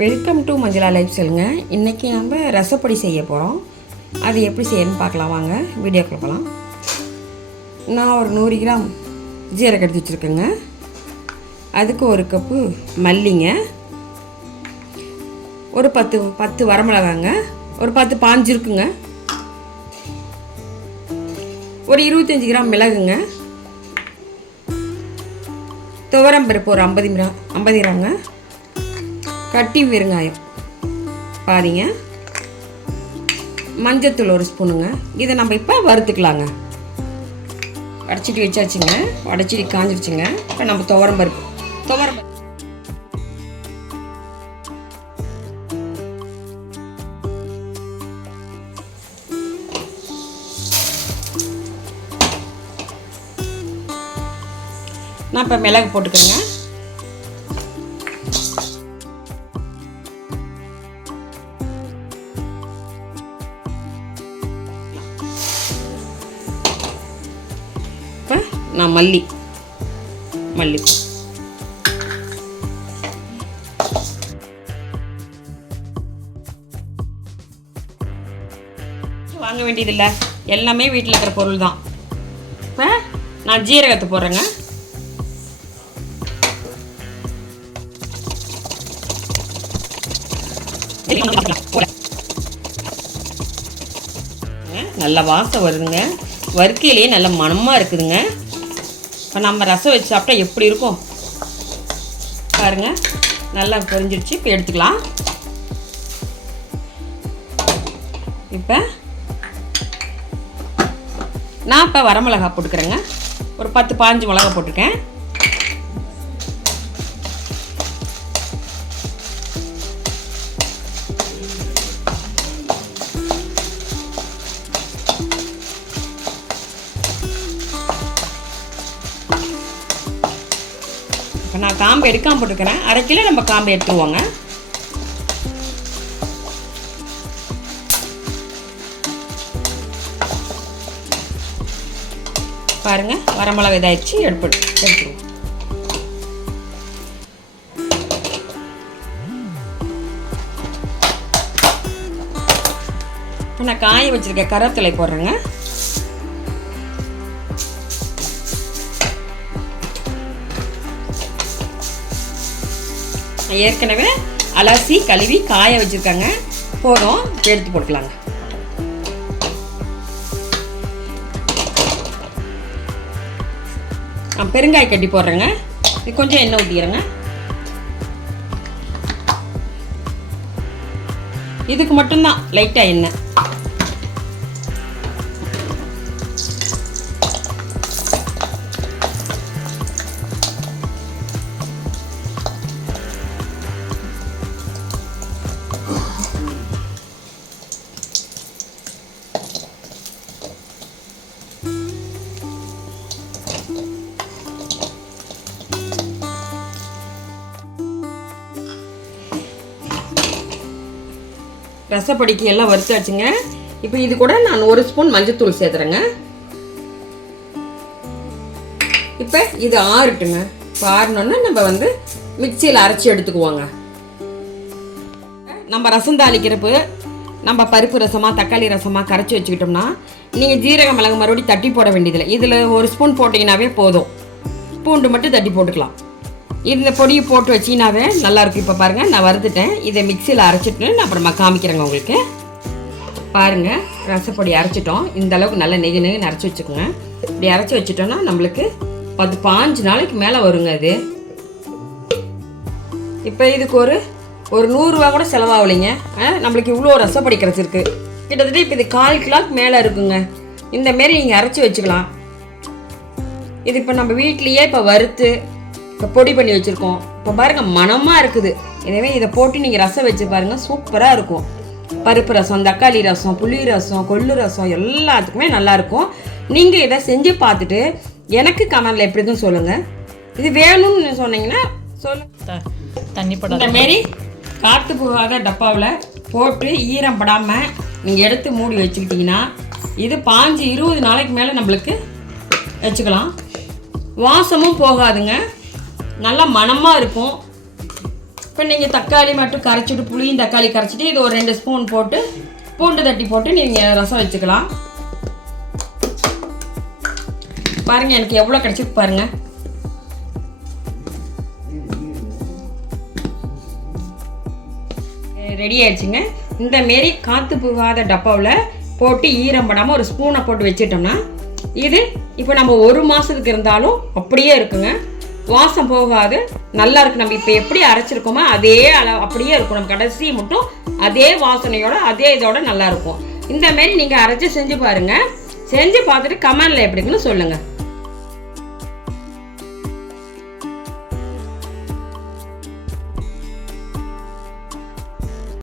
Welcome to மஞ்சளா life சொல்லுங்க. இன்றைக்கி நம்ம ரசப்பொடி செய்ய போகிறோம் அது எப்படி செய்யணும்னு பார்க்கலாம் வாங்க. வீடியோக்குள்ள போகலாம் நான் ஒரு நூறு கிராம் ஜீரகம் எடுத்து வச்சுருக்கேங்க. அதுக்கு ஒரு கப்பு மல்லிங்க. ஒரு பத்து பத்து வரமிளகாங்க. ஒரு பத்து பாஞ்சு இருக்குங்க. ஒரு இருபத்தஞ்சி கிராம் மிளகுங்க. துவரம்பருப்பு ஒரு ஐம்பது கிராம் ஐம்பது கிராங்க கட்டி பெருங்காயம் பாருங்க. மஞ்சத்தூள் ஒரு ஸ்பூனுங்க. இதை நம்ம இப்போ வறுத்துக்கலாங்க. அடைச்சிட்டு வச்சாச்சுங்க. அடைச்சிட்டு காஞ்சிருச்சுங்க. இப்போ நம்ம துவரம் பருப்பு. துவரம் நான் இப்போ மிளகு போட்டுக்கிறேங்க. நான் மல்லி. மல்லி. வாங்க வேண்டியதில்லை. எல்லாமே வீட்டில் இருக்கிற பொருள் தான். இப்போ நான் ஜீரகத்தை போடுறேங்க. நல்ல வாசம் வருதுங்க. வறுக்கையிலேயே நல்ல மணமாக இருக்குதுங்க. இப்போ நம்ம ரசம் வச்சு சாப்பிட்டா எப்படி இருக்கும்? பாருங்கள் நல்லா பொரிஞ்சிடுச்சு இப்போ எடுத்துக்கலாம். இப்போ நான் இப்போ வரமிளகா போட்டுக்கிறேங்க. ஒரு பத்து பாஞ்சு மிளகா போட்டிருக்கேன். இப்போ நான் காம்பு எடுக்காமல் போட்டுக்கிறேன். அரை கிலோ நம்ம காம்பு எடுத்துருவோங்க. பாருங்க வரமிளகா இதாகிடுச்சு எடுப்பு எடுத்துருவோம். இப்போ நான் காய வச்சுருக்கேன் கருவேப்பிலை போடுறேங்க. ஏற்கனவே அலசி கழுவி காய வச்சுருக்காங்க. போதும். எடுத்து போட்டுக்கலாங்க. பெருங்காய கட்டி போடுறேங்க. இது கொஞ்சம் எண்ணெய் ஊற்றிக்கிறேங்க இதுக்கு மட்டும்தான் லைட்டாக எண்ணெய். ரசப்பொடிக்கு எல்லாம் வறுத்தாச்சுங்க. இப்போ இது கூட நான் ஒரு ஸ்பூன் மஞ்சத்தூள் சேர்த்துறேங்க. இப்போ இது ஆறட்டுங்க. இப்போ ஆறினோன்னா நம்ம வந்து மிக்சியில் அரைச்சி எடுத்துக்குவோங்க. நம்ம ரசம் தாளிக்கிறப்ப நம்ம பருப்பு ரசமாக தக்காளி ரசமாக கரைச்சி வச்சுக்கிட்டோம்னா நீங்கள் ஜீரக மிளகு மறுபடியும் தட்டி போட வேண்டியதில்லை. இதில் ஒரு ஸ்பூன் போட்டிங்கனாவே போதும். பூண்டு மட்டும் தட்டி போட்டுக்கலாம். இந்த பொடியை போட்டு வச்சிங்கனாவே நல்லாயிருக்கும் இப்போ பாருங்கள் நான் வறுத்துட்டேன். இதை மிக்சியில் அரைச்சிட்டு நான் அப்புறமா காமிக்கிறேங்க உங்களுக்கு. பாருங்கள் ரசப்பொடி அரைச்சிட்டோம். இந்த அளவுக்கு நல்ல நெகு நெகுன்னு அரைச்சி வச்சுக்கோங்க. இப்படி அரைச்சி வச்சுட்டோன்னா நம்மளுக்கு பத்து பாஞ்சு நாளைக்கு மேலே வருங்க அது இப்போ இதுக்கு ஒரு ஒரு நூறுரூவா கூட செலவாகலைங்க. நம்மளுக்கு இவ்வளோ ரசப்பொடி கிடச்சிருக்கு. கிட்டத்தட்ட இப்போ இது கால் கிலோக்கு மேலே இருக்குங்க. இந்த மாரி நீங்கள் அரைச்சி வச்சுக்கலாம். இது இப்போ நம்ம வீட்லேயே இப்போ வறுத்து பொடி பண்ணி வச்சுருக்கோம். இப்போ பாருங்கள் மணமாக இருக்குது. எனவே இதை போட்டு நீங்கள் ரசம் வச்சு பாருங்கள் சூப்பராக இருக்கும். பருப்பு ரசம் தக்காளி ரசம் புளி ரசம் கொள்ளு ரசம் எல்லாத்துக்குமே நல்லாயிருக்கும் நீங்கள் இதை செஞ்சு பார்த்துட்டு எனக்கு கமெண்டில் எப்படி இருக்குன்னு சொல்லுங்கள் இது வேணும்னு சொன்னீங்கன்னா சொல்லுங்கள் த- தண்ணி படம் இந்த மாரி காற்று போகாத டப்பாவில் போட்டு ஈரம் படாமல் நீங்கள் எடுத்து மூடி வச்சுக்கிட்டிங்கன்னா இது பாஞ்சு இருபது நாளைக்கு மேலே நம்மளுக்கு வச்சுக்கலாம். வாசமும் போகாதுங்க. நல்லா மணமாக இருக்கும். இப்போ நீங்கள் தக்காளி மட்டும் கரைச்சிட்டு புளியும் தக்காளி கரைச்சிட்டு இது ஒரு ரெண்டு ஸ்பூன் போட்டு பூண்டு தட்டி போட்டு நீங்கள் ரசம் வச்சுக்கலாம். பாருங்கள் எனக்கு எவ்வளோ கிடச்சிருக்கு பாருங்கள் ரெடி ஆயிடுச்சுங்க. இந்த மாரி காற்று புகாத டப்பாவில் போட்டு ஈரம் பண்ணாமல் ஒரு ஸ்பூனை போட்டு வச்சிட்டோம்னா இது இப்போ நம்ம ஒரு மாதத்துக்கு இருந்தாலும் அப்படியே இருக்குங்க. வாசம் போகாது. நல்லா இருக்கு. நம்ம இப்போ எப்படி அரைச்சிருக்கோமோ அதே அளவு அப்படியே இருக்கும். நம்ம கடைசி மட்டும் அதே வாசனையோட அதே இதோட நல்லா இருக்கும். இந்த மாரி நீங்கள் அரைச்சி செஞ்சு பாருங்கள் செஞ்சு பார்த்துட்டு கமெண்டில் எப்படி இருக்குன்னு சொல்லுங்கள்